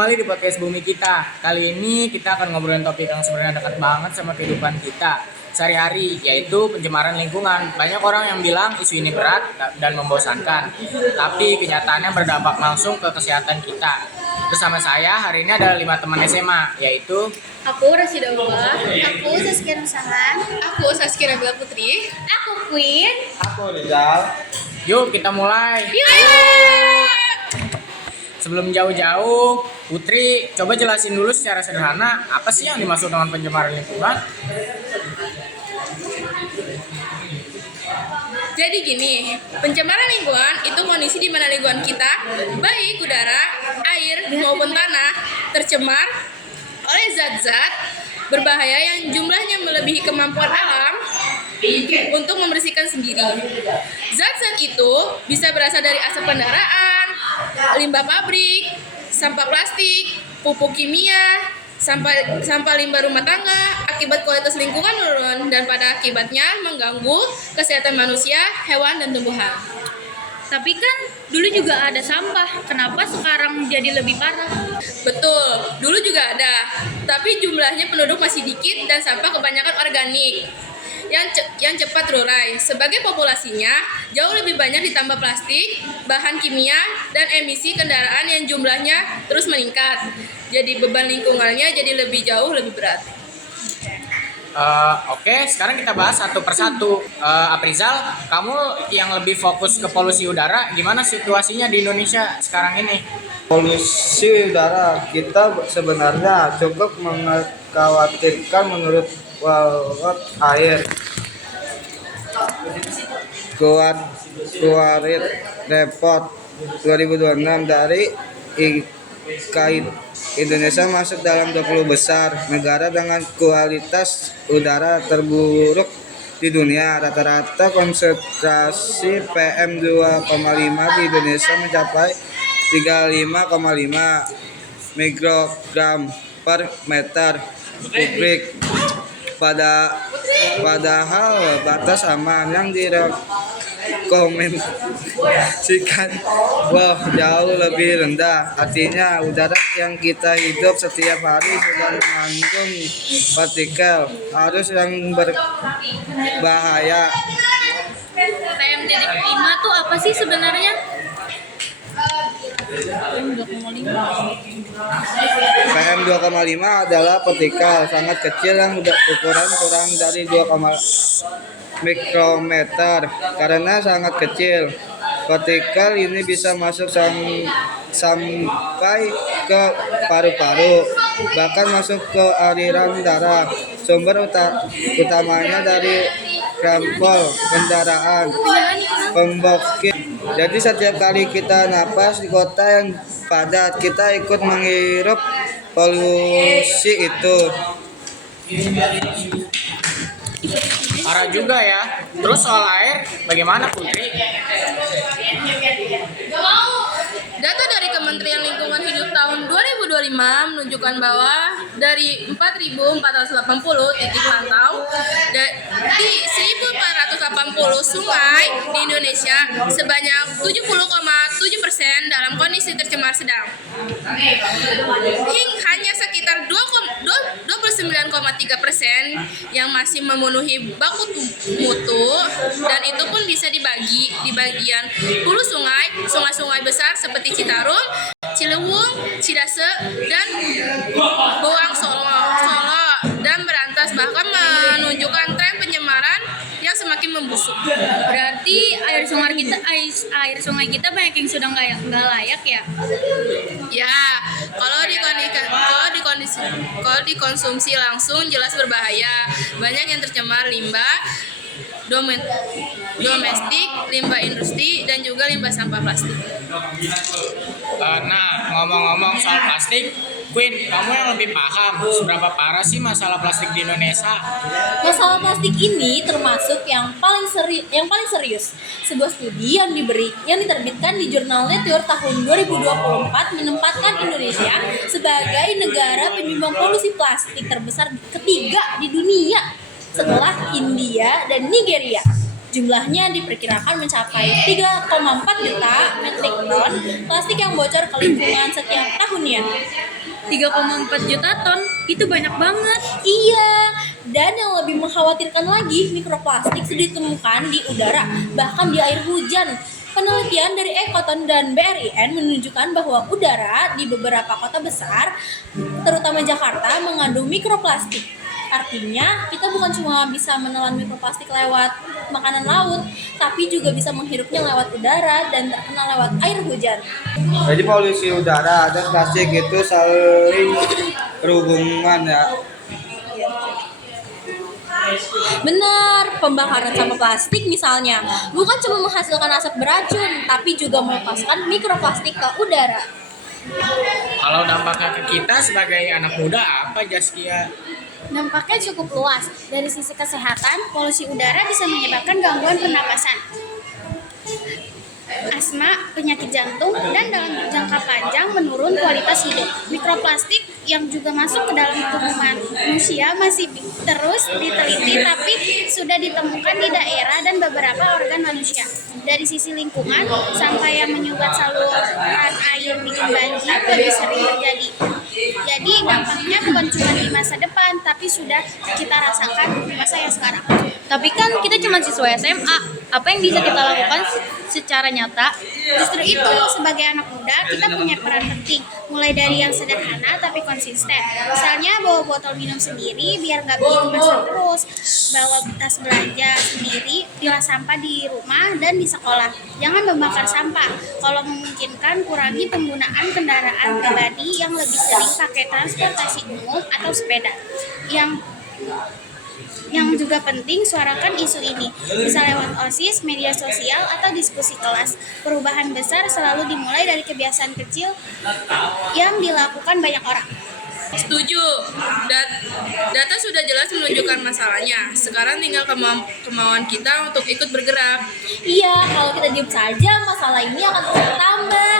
kembali di podcast Bumi Kita. Kali ini kita akan ngobrolin topik yang sebenarnya dekat banget sama kehidupan kita sehari-hari, yaitu pencemaran lingkungan. Banyak orang yang bilang isu ini berat dan membosankan, tapi kenyataannya berdampak langsung ke kesehatan kita. Bersama saya hari ini ada 5 teman SMA, yaitu Aku Rasida Ullah. Aku Saskia Nusahan. Aku Saskia Nabila Putri. Aku Queen. Aku Rizal. Yuk kita mulai. Sebelum jauh-jauh, Putri, coba jelasin dulu secara sederhana apa sih yang dimaksud dengan pencemaran lingkungan? Jadi gini, pencemaran lingkungan itu kondisi di mana lingkungan kita, baik udara, air maupun tanah, tercemar oleh zat-zat berbahaya yang jumlahnya melebihi kemampuan alam untuk membersihkan sendiri. Zat-zat itu bisa berasal dari asap kendaraan, limbah pabrik, sampah plastik, pupuk kimia, sampah limbah rumah tangga. Akibat kualitas lingkungan menurun dan pada akibatnya mengganggu kesehatan manusia, hewan, dan tumbuhan. Tapi kan dulu juga ada sampah. Kenapa sekarang jadi lebih parah? Betul, dulu juga ada, tapi jumlahnya penduduk masih dikit dan sampah kebanyakan organik yang cepat terurai. Sebagai populasinya jauh lebih banyak ditambah plastik, bahan kimia, dan emisi kendaraan yang jumlahnya terus meningkat. Jadi beban lingkungannya jadi lebih jauh lebih berat. Oke, sekarang kita bahas satu persatu. Aprizal, kamu yang lebih fokus ke polusi udara, gimana situasinya di Indonesia sekarang ini? Polusi udara kita sebenarnya cukup mengkhawatirkan menurut World Air Quality Report 2026 dari IKID. Indonesia masuk dalam 20 besar negara dengan kualitas udara terburuk di dunia. Rata-rata konsentrasi PM 2,5 di Indonesia mencapai 35,5 mikrogram per meter kubik. Padahal batas aman yang direkomendasikan jauh lebih rendah. Artinya udara yang kita hidup setiap hari sudah mengandung partikel harus yang berbahaya. PM.5 tuh apa sih sebenarnya? PM 2,5 adalah partikel sangat kecil yang ukuran kurang dari 2, mikrometer. Karena sangat kecil, partikel ini bisa masuk sampai ke paru-paru, bahkan masuk ke aliran darah. Sumber utamanya dari krampol kendaraan, pembokit. Jadi setiap kali kita napas di kota yang padat, kita ikut menghirup polusi itu. Parah juga ya. Terus soal air, bagaimana Putri? Data dari Kementerian Lingkungan Hidup tahun 2025 menunjukkan bahwa dari 4.480 titik pantau di 1.480 sungai di Indonesia, sebanyak 70,7% dalam kondisi tercemar sedang. Hanya sekitar 29,3% yang masih memenuhi baku mutu, dan itu pun bisa dibagi di bagian hulu sungai besar seperti Citarum, Ciliwung, Cidase, dan Boang Solo dan Berantas, bahkan menunjukkan tren pencemaran yang semakin membusuk. Berarti air sungai kita banyak yang sudah nggak layak ya? Ya, kalau dikonsumsi langsung jelas berbahaya. Banyak yang tercemar limbah domestik, limbah industri, dan juga limbah sampah plastik. Nah, ngomong-ngomong soal plastik, Queen, kamu yang lebih paham seberapa parah sih masalah plastik di Indonesia? Masalah plastik ini termasuk yang paling serius. Sebuah studi yang diterbitkan di jurnal Nature tahun 2024 menempatkan Indonesia sebagai negara penyumbang polusi plastik terbesar ketiga di dunia setelah India dan Nigeria. Jumlahnya diperkirakan mencapai 3,4 juta metrik ton plastik yang bocor ke lingkungan setiap tahunnya. 3,4 juta ton, itu banyak banget. Iya, dan yang lebih mengkhawatirkan lagi, mikroplastik sudah ditemukan di udara, bahkan di air hujan. Penelitian dari Ekoton dan BRIN menunjukkan bahwa udara di beberapa kota besar, terutama Jakarta, mengandung mikroplastik. Artinya, kita bukan cuma bisa menelan mikroplastik lewat makanan laut, tapi juga bisa menghirupnya lewat udara dan terkena lewat air hujan. Jadi polusi udara dan plastik itu saling berhubungan ya. Benar, pembakaran sampah plastik misalnya bukan cuma menghasilkan asap beracun, tapi juga melepaskan mikroplastik ke udara. Kalau dampaknya ke kita sebagai anak muda apa, Jaskia? Dampaknya cukup luas. Dari sisi kesehatan, polusi udara bisa menyebabkan gangguan pernapasan, asma, penyakit jantung, dan dalam jangka panjang menurun kualitas hidup. Mikroplastik yang juga masuk ke dalam tubuh manusia masih terus diteliti, tapi sudah ditemukan di daerah dan beberapa organ manusia. Dari sisi lingkungan, sampah yang menyumbat saluran air bikin banjir lebih sering terjadi. Jadi dampaknya bukan cuma di masa depan, tapi sudah kita rasakan di masa yang sekarang. Tapi kan kita cuma siswa SMA, apa yang bisa kita lakukan secara nyata? Justru itu, sebagai anak muda, kita punya peran penting. Mulai dari yang sederhana tapi konsisten. Misalnya bawa botol minum sendiri biar nggak beli kemasan terus. Bawa tas belanja sendiri, pilah sampah di rumah dan di sekolah. Jangan membakar sampah. Kalau memungkinkan, kurangi penggunaan kendaraan pribadi yang lebih sering pakai transportasi umum atau sepeda. Yang juga penting, suarakan isu ini, bisa lewat OSIS, media sosial, atau diskusi kelas. Perubahan besar selalu dimulai dari kebiasaan kecil yang dilakukan banyak orang. Setuju. Data sudah jelas menunjukkan masalahnya. Sekarang tinggal kemauan kita untuk ikut bergerak. Iya, kalau kita diam saja, masalah ini akan terus bertambah.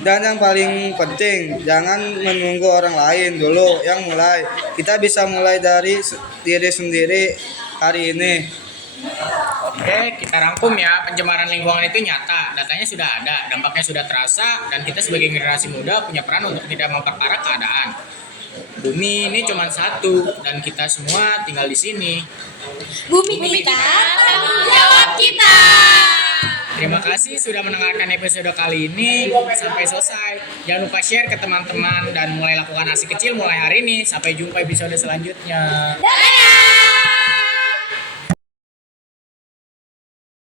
Dan yang paling penting, jangan menunggu orang lain dulu yang mulai. Kita bisa mulai dari diri sendiri hari ini. Oke, kita rangkum ya. Pencemaran lingkungan itu nyata, datanya sudah ada, dampaknya sudah terasa, dan kita sebagai generasi muda punya peran untuk tidak memperparah keadaan. Bumi ini cuma satu, dan kita semua tinggal di sini. Bumi kita, tanggung jawab kita. Terima kasih sudah mendengarkan episode kali ini sampai selesai. Jangan lupa share ke teman-teman dan mulai lakukan aksi kecil mulai hari ini. Sampai jumpa episode selanjutnya. Dadah!